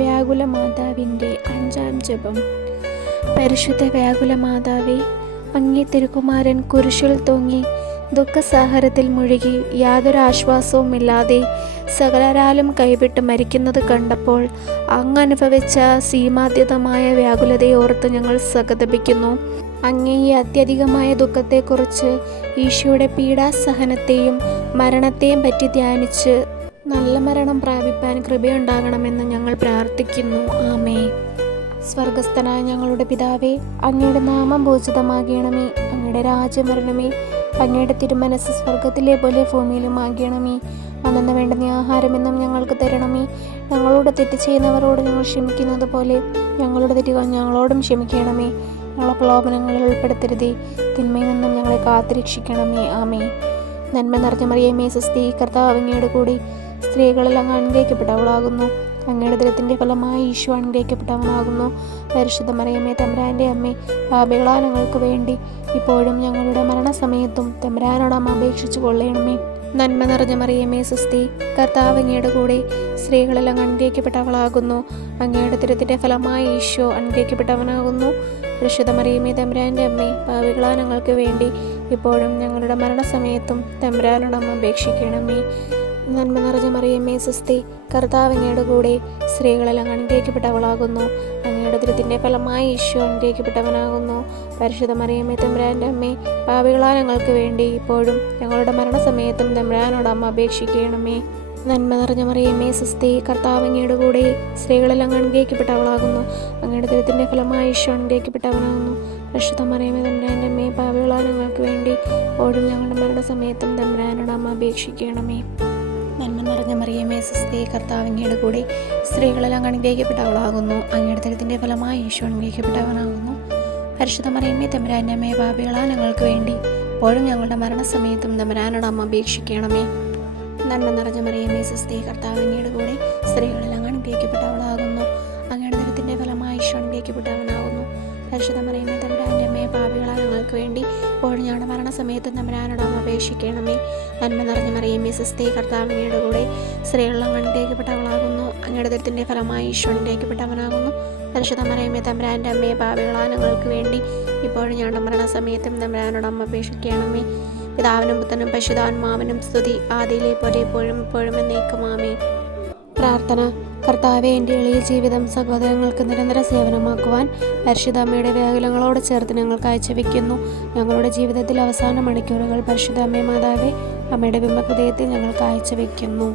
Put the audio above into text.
വ്യാകുല മാതാവിൻ്റെ 5-ാം ജപം. പരിശുദ്ധ വ്യാകുല മാതാവേ, അങ്ങേ തിരുക്കുമാരൻ കുരിശിൽ തൂങ്ങി ദുഃഖസാഹരത്തിൽ മുഴുകി യാതൊരു ആശ്വാസവുമില്ലാതെ സകലരാലും കൈവിട്ട് മരിക്കുന്നത് കണ്ടപ്പോൾ അങ്ങ് അനുഭവിച്ച സീമാതീതമായ വ്യാകുലതയെ ഓർത്ത് ഞങ്ങൾ സഹതപിക്കുന്നു. അങ്ങേ ഈ അത്യധികമായ ദുഃഖത്തെക്കുറിച്ച്, ഈശോയുടെ പീഡാസഹനത്തെയും മരണത്തെയും പറ്റി ധ്യാനിച്ച് നല്ല മരണം പ്രാപിപ്പാൻ കൃപയുണ്ടാകണമെന്ന് ഞങ്ങൾ പ്രാർത്ഥിക്കുന്നു. ആമേൻ. സ്വർഗസ്ഥനായ ഞങ്ങളുടെ പിതാവേ, അങ്ങയുടെ നാമം പൂജിതമാകണമേ. അങ്ങയുടെ രാജ്യം വരണമേ. അങ്ങയുടെ തിരുമനസ് സ്വർഗത്തിലെ പോലെ ഭൂമിയിലും ആകണമേ. അന്നു വേണ്ടുന്ന ആഹാരമെന്നും ഞങ്ങൾക്ക് തരണമേ. ഞങ്ങളോട് തെറ്റ് ചെയ്യുന്നവരോട് ഞങ്ങൾ ക്ഷമിക്കുന്നത് പോലെ ഞങ്ങളുടെ തെറ്റുകൾ ഞങ്ങളോടും ക്ഷമിക്കണമേ. ഞങ്ങളെ പ്രലോഭനങ്ങളിൽ ഉൾപ്പെടുത്തരുതേ, തിന്മയിൽ നിന്നും ഞങ്ങളെ കാത്തുരക്ഷിക്കണമേ. ആമേൻ. നന്മ നിറഞ്ഞ മറിയമേ, സ്വസ്തി, കർത്താവ് അങ്ങയുടെ കൂടെ സ്ത്രീകളിൽ അങ്ങ് അനുഗ്രഹിക്കപ്പെട്ടവളാകുന്നു. അങ്ങയുടെ ദൈവത്തിൻ്റെ ഫലമായി ഈശോ അനുഗ്രഹിക്കപ്പെട്ടവനാകുന്നു. പരിശുദ്ധ മറിയമേ, തമ്പുരാൻ്റെ അമ്മേ, പാപികളായ ഞങ്ങൾക്ക് വേണ്ടി ഇപ്പോഴും ഞങ്ങളുടെ മരണസമയത്തും തമ്പുരാനോട് അമ്മ അപേക്ഷിച്ചു കൊള്ളണമേ. നന്മ നിറഞ്ഞ മറിയമേ, സ്വസ്തി, കർത്താവ് അങ്ങയുടെ കൂടെ സ്ത്രീകളിൽ അങ്ങ് അനുഗ്രഹിക്കപ്പെട്ടവളാകുന്നു. അങ്ങയുടെ ദൈവത്തിൻ്റെ ഫലമായി ഈശോ അനുഗ്രഹിക്കപ്പെട്ടവനാകുന്നു. പരിശുദ്ധ മറിയമേ, തമ്പുരാൻ്റെ അമ്മേ, പാപികളായ ഞങ്ങൾക്ക് വേണ്ടി ഇപ്പോഴും ഞങ്ങളുടെ മരണസമയത്തും തമ്പുരാനോട് അമ്മ അപേക്ഷിക്കണമേ. നന്മ നിറഞ്ഞ മറിയമേ, സ്വസ്തി, കർത്താവ് അങ്ങയുടെ കൂടെ സ്ത്രീകളിൽ അങ്ങ് അനുഗ്രഹിക്കപ്പെട്ടവളാകുന്നു. അങ്ങയുടെ ദൈവത്തിൻ്റെ ഫലമായി ഈശോ അനുഗ്രഹിക്കപ്പെട്ടവനാകുന്നു. പരിശുദ്ധ മറിയമേ, തമ്പുരാൻ്റെ അമ്മേ, പാപികളായ ഞങ്ങൾക്ക് വേണ്ടി ഇപ്പോഴും ഞങ്ങളുടെ മരണസമയത്തും തമ്പുരാനോട് അമ്മ അപേക്ഷിക്കണമേ. നന്മ നിറഞ്ഞ മറിയമേ, സ്വസ്തി, കർത്താവ് അങ്ങയുടെ കൂടെ സ്ത്രീകളിൽ അങ്ങ് അനുഗ്രഹിക്കപ്പെട്ടവളാകുന്നു. അങ്ങയുടെ ദൈവത്തിൻ്റെ ഫലമായി ഈശോ അനുഗ്രഹിക്കപ്പെട്ടവനാകുന്നു. പരിശുദ്ധ മറിയമേ, തമ്പുരാൻ്റെ അമ്മേ, പാപികളായ ഞങ്ങൾക്ക് വേണ്ടി ഇപ്പോഴും ഞങ്ങളുടെ മരണസമയത്തും തമ്പുരാനോട് അമ്മ അപേക്ഷിക്കണമേ. നന്മ നിറഞ്ഞ മറിയമേ, സ്വസ്തി, കർത്താവ് അങ്ങയുടെ കൂടെ സ്ത്രീകളിൽ അങ്ങ് അനുഗ്രഹിക്കപ്പെട്ടവളാകുന്നു. അങ്ങയുടെ ദൈവത്തിൻ്റെ ഫലമായി ഈശോ അനുഗ്രഹിക്കപ്പെട്ടവനാകുന്നു. പരിശുദ്ധ മറിയമേ, തമ്പുരാൻ്റെ അമ്മേ, പാപികളായ ഞങ്ങൾക്ക് വേണ്ടി ഇപ്പോഴും ഞങ്ങളുടെ മരണസമയത്തും തമ്പുരാനോട് അമ്മ അപേക്ഷിക്കണമേ. നന്മ നിറഞ്ഞ മറിയമേ, സ്വസ്തി, കർത്താവ് അങ്ങയുടെ കൂടെ സ്ത്രീകളിൽ അങ്ങ് അനുഗ്രഹിക്കപ്പെട്ടവളാകുന്നു. അങ്ങയുടെ ദൈവത്തിൻ്റെ ഫലമായി ഈശോ അനുഗ്രഹിക്കപ്പെട്ടവനാകുന്നു. പരിശുദ്ധ മറിയമേ, തമ്പുരാൻ്റെ അമ്മേ, പാപികളായ ഞങ്ങൾക്ക് വേണ്ടി ഇപ്പോഴും ഞങ്ങളുടെ മരണസമയത്തും തമ്പുരാനോട് അമ്മ അപേക്ഷിക്കണമേ. നന്മ നിറഞ്ഞ മറിയമേ, സ്വസ്തി, കർത്താവ് അങ്ങയുടെ കൂടെ സ്ത്രീകളിൽ അങ്ങ് അനുഗ്രഹിക്കപ്പെട്ടവളാകുന്നു. അങ്ങയുടെ ദൈവത്തിൻ്റെ ഫലമായി ഈശോ അനുഗ്രഹിക്കപ്പെട്ടവനാകുന്നു. പരിശുദ്ധ മറിയമേ, തമ്പുരാൻ്റെ അമ്മേ, പാപികളായ ഞങ്ങൾക്ക് വേണ്ടി ഇപ്പോഴും ഞങ്ങളുടെ മരണസമയത്തും തമ്പുരാനോട് അമ്മ അപേക്ഷിക്കണമേ. പിതാവിനും പുത്രനും പരിശുദ്ധാത്മാവിനും സ്തുതി, ആദിയിലെ പോലെ എപ്പോഴും ഇപ്പോഴും എന്നേക്കും. ആമേൻ. പ്രാർത്ഥന. കർത്താവേ, എൻ്റെ എളിയ ജീവിതം സഹോദരങ്ങൾക്ക് നിരന്തര സേവനമാക്കുവാൻ പരിശുദ്ധ അമ്മയുടെ വ്യാകുലങ്ങളോട് ചേർത്ത് ഞങ്ങൾ കാഴ്ചവെക്കുന്നു. ഞങ്ങളുടെ ജീവിതത്തിൽ അവസാന മണിക്കൂറുകൾ പരിശുദ്ധ അമ്മേ മാതാവേ, അമ്മയുടെ ബിംബഹൃദയത്തിൽ ഞങ്ങൾ കാഴ്ചവെക്കുന്നു.